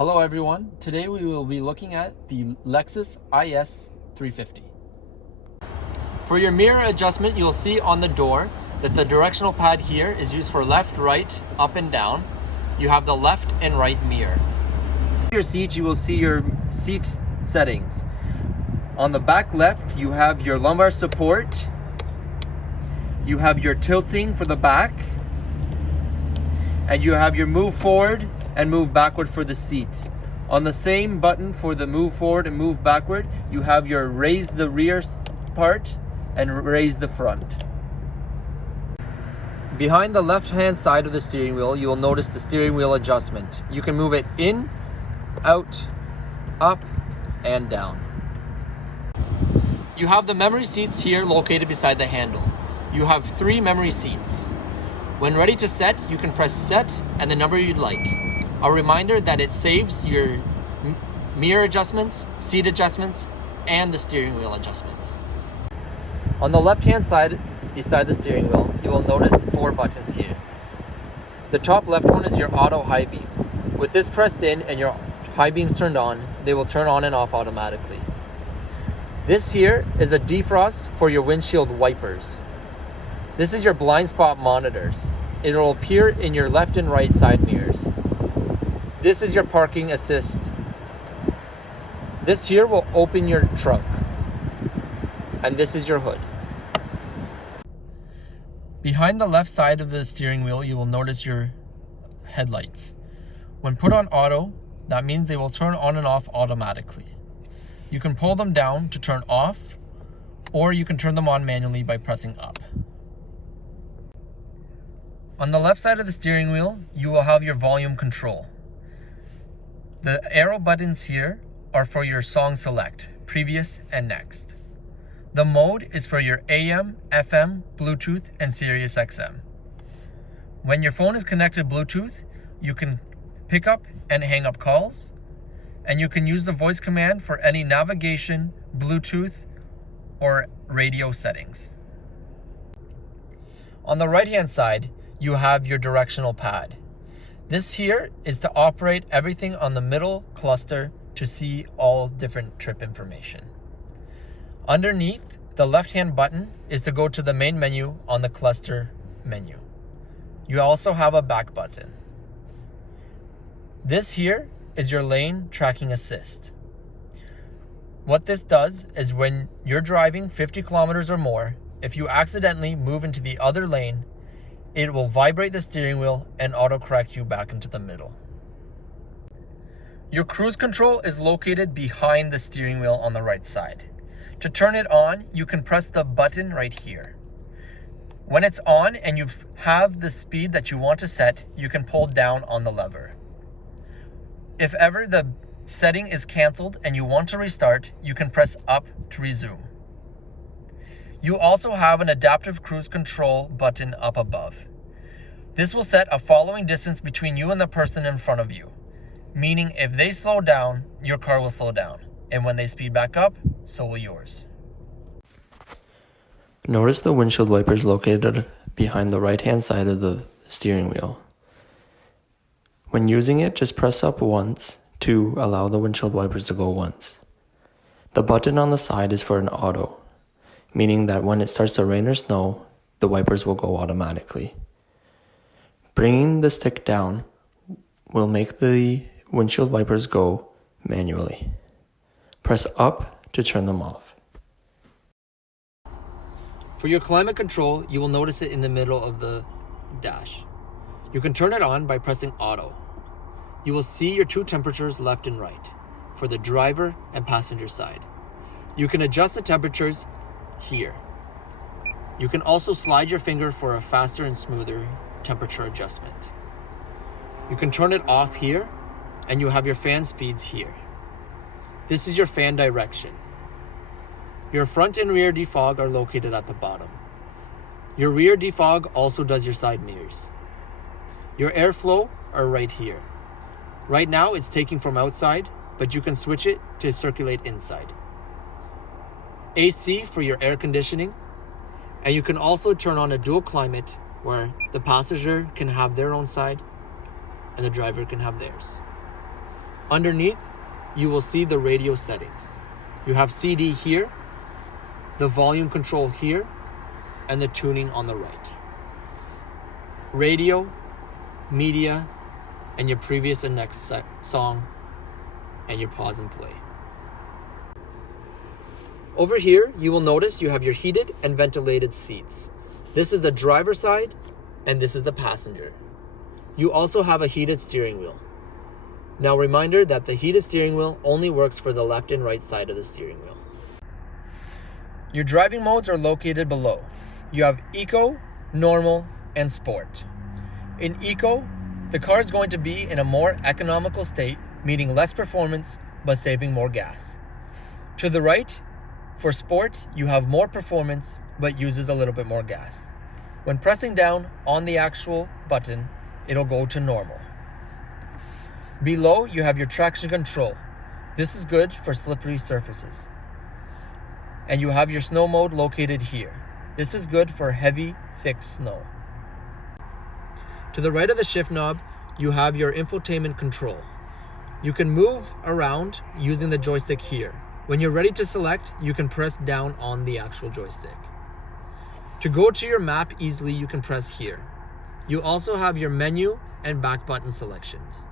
Hello everyone, today we will be looking at the Lexus IS 350. For your mirror adjustment, you'll see on the door that the directional pad here is used for left, right, up and down. You have the left and right mirror. Your seat, you will see your seat settings. On the back left, you have your lumbar support. You have your tilting for the back. And you have your move forward and move backward for the seat. On the same button for the move forward and move backward, you have your raise the rear part and raise the front. Behind the left-hand side of the steering wheel, you will notice the steering wheel adjustment. You can move it in, out, up, and down. You have the memory seats here located beside the handle. You have 3 memory seats. When ready to set, you can press set and the number you'd like. A reminder that it saves your mirror adjustments, seat adjustments, and the steering wheel adjustments. On the left-hand side, beside the steering wheel, you will notice 4 buttons here. The top left one is your auto high beams. With this pressed in and your high beams turned on, they will turn on and off automatically. This here is a defrost for your windshield wipers. This is your blind spot monitors. It will appear in your left and right side mirrors. This is your parking assist. This here will open your trunk. And this is your hood. Behind the left side of the steering wheel, you will notice your headlights. When put on auto, that means they will turn on and off automatically. You can pull them down to turn off, or you can turn them on manually by pressing up. On the left side of the steering wheel, you will have your volume control. The arrow buttons here are for your song select, previous and next. The mode is for your AM, FM, Bluetooth, and Sirius XM. When your phone is connected to Bluetooth, you can pick up and hang up calls, and you can use the voice command for any navigation, Bluetooth, or radio settings. On the right-hand side, you have your directional pad. This here is to operate everything on the middle cluster to see all different trip information. Underneath, the left-hand button is to go to the main menu on the cluster menu. You also have a back button. This here is your lane tracking assist. What this does is when you're driving 50 kilometers or more, if you accidentally move into the other lane, it will vibrate the steering wheel and auto-correct you back into the middle. Your cruise control is located behind the steering wheel on the right side. To turn it on, you can press the button right here. When it's on and you have the speed that you want to set, you can pull down on the lever. If ever the setting is canceled and you want to restart, you can press up to resume. You also have an adaptive cruise control button up above. This will set a following distance between you and the person in front of you, meaning if they slow down, your car will slow down, and when they speed back up, so will yours. Notice the windshield wipers located behind the right-hand side of the steering wheel. When using it, just press up once to allow the windshield wipers to go once. The button on the side is for an auto, meaning that when it starts to rain or snow, the wipers will go automatically. Bringing the stick down will make the windshield wipers go manually. Press up to turn them off. For your climate control, you will notice it in the middle of the dash. You can turn it on by pressing auto. You will see your 2 temperatures left and right for the driver and passenger side. You can adjust the temperatures here. You can also slide your finger for a faster and smoother temperature adjustment. You can turn it off here, and you have your fan speeds here. This is your fan direction. Your front and rear defog are located at the bottom. Your rear defog also does your side mirrors. Your airflow are right here. Right now it's taking from outside, but you can switch it to circulate inside. AC for your air conditioning, and you can also turn on a dual climate where the passenger can have their own side and the driver can have theirs. Underneath, you will see the radio settings. You have CD here, the volume control here, and the tuning on the right. Radio, media, and your previous and next song, and your pause and play. Over here, you will notice you have your heated and ventilated seats. This is the driver's side, and this is the passenger. You also have a heated steering wheel. Now, reminder that the heated steering wheel only works for the left and right side of the steering wheel. Your driving modes are located below. You have Eco, Normal, and Sport. In Eco, the car is going to be in a more economical state, meaning less performance, but saving more gas. To the right, for Sport, you have more performance, but uses a little bit more gas. When pressing down on the actual button, it'll go to Normal. Below, you have your traction control. This is good for slippery surfaces. And you have your snow mode located here. This is good for heavy, thick snow. To the right of the shift knob, you have your infotainment control. You can move around using the joystick here. When you're ready to select, you can press down on the actual joystick. To go to your map easily, you can press here. You also have your menu and back button selections.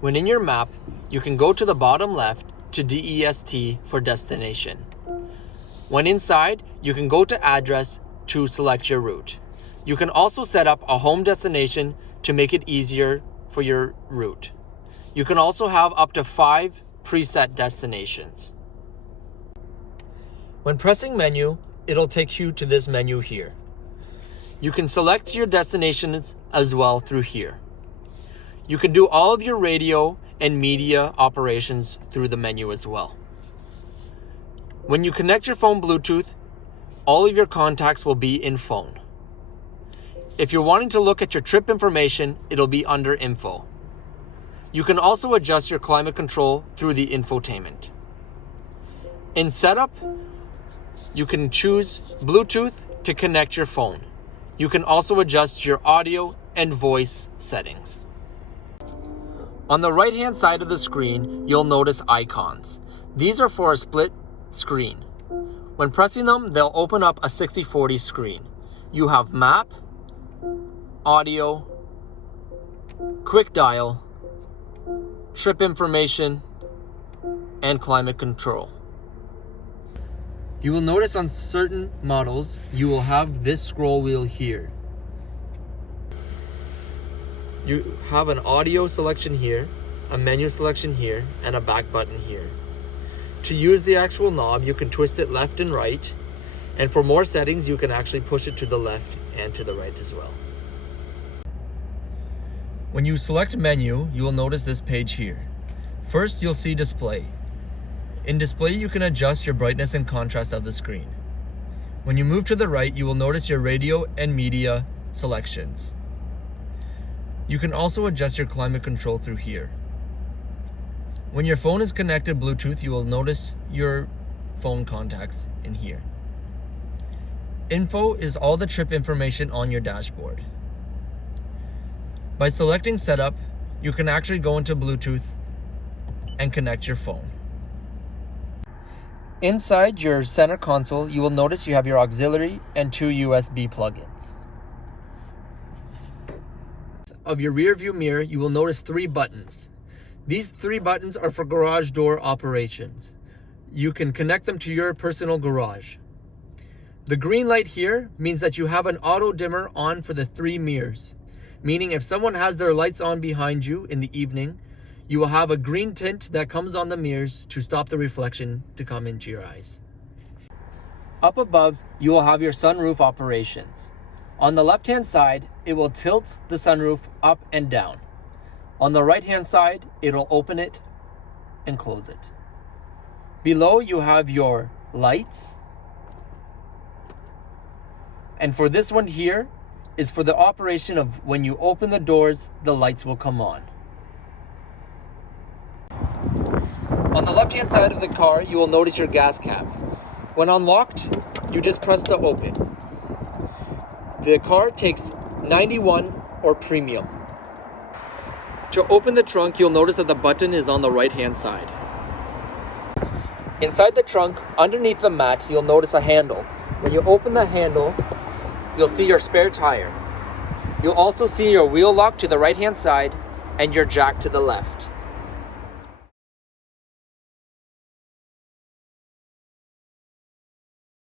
When in your map, you can go to the bottom left to DEST for destination. When inside, you can go to address to select your route. You can also set up a home destination to make it easier for your route. You can also have up to 5 preset destinations. When pressing menu, it'll take you to this menu here. You can select your destinations as well through here. You can do all of your radio and media operations through the menu as well. When you connect your phone Bluetooth, all of your contacts will be in phone. If you're wanting to look at your trip information, it'll be under Info. You can also adjust your climate control through the infotainment. In Setup, you can choose Bluetooth to connect your phone. You can also adjust your audio and voice settings. On the right-hand side of the screen, you'll notice icons. These are for a split screen. When pressing them, they'll open up a 60/40 screen. You have map, audio, quick dial, trip information, and climate control. You will notice on certain models, you will have this scroll wheel here. You have an audio selection here, a menu selection here, and a back button here. To use the actual knob, you can twist it left and right, and for more settings, you can actually push it to the left and to the right as well. When you select menu, you will notice this page here. First, you'll see display. In display, you can adjust your brightness and contrast of the screen. When you move to the right, you will notice your radio and media selections. You can also adjust your climate control through here. When your phone is connected Bluetooth, you will notice your phone contacts in here. Info is all the trip information on your dashboard. By selecting Setup, you can actually go into Bluetooth and connect your phone. Inside your center console, you will notice you have your auxiliary and 2 USB plugins. Of your rear view mirror, you will notice 3 buttons. These 3 buttons are for garage door operations. You can connect them to your personal garage. The green light here means that you have an auto dimmer on for the 3 mirrors, meaning if someone has their lights on behind you in the evening, you will have a green tint that comes on the mirrors to stop the reflection to come into your eyes. Up above, you will have your sunroof operations. On the left-hand side, it will tilt the sunroof up and down. On the right-hand side, it'll open it and close it. Below, you have your lights. And for this one here, is for the operation of when you open the doors, the lights will come on. On the left-hand side of the car, you will notice your gas cap. When unlocked, you just press the open. The car takes 91 or premium. To open the trunk, you'll notice that the button is on the right-hand side. Inside the trunk, underneath the mat, you'll notice a handle. When you open the handle, you'll see your spare tire. You'll also see your wheel lock to the right-hand side and your jack to the left.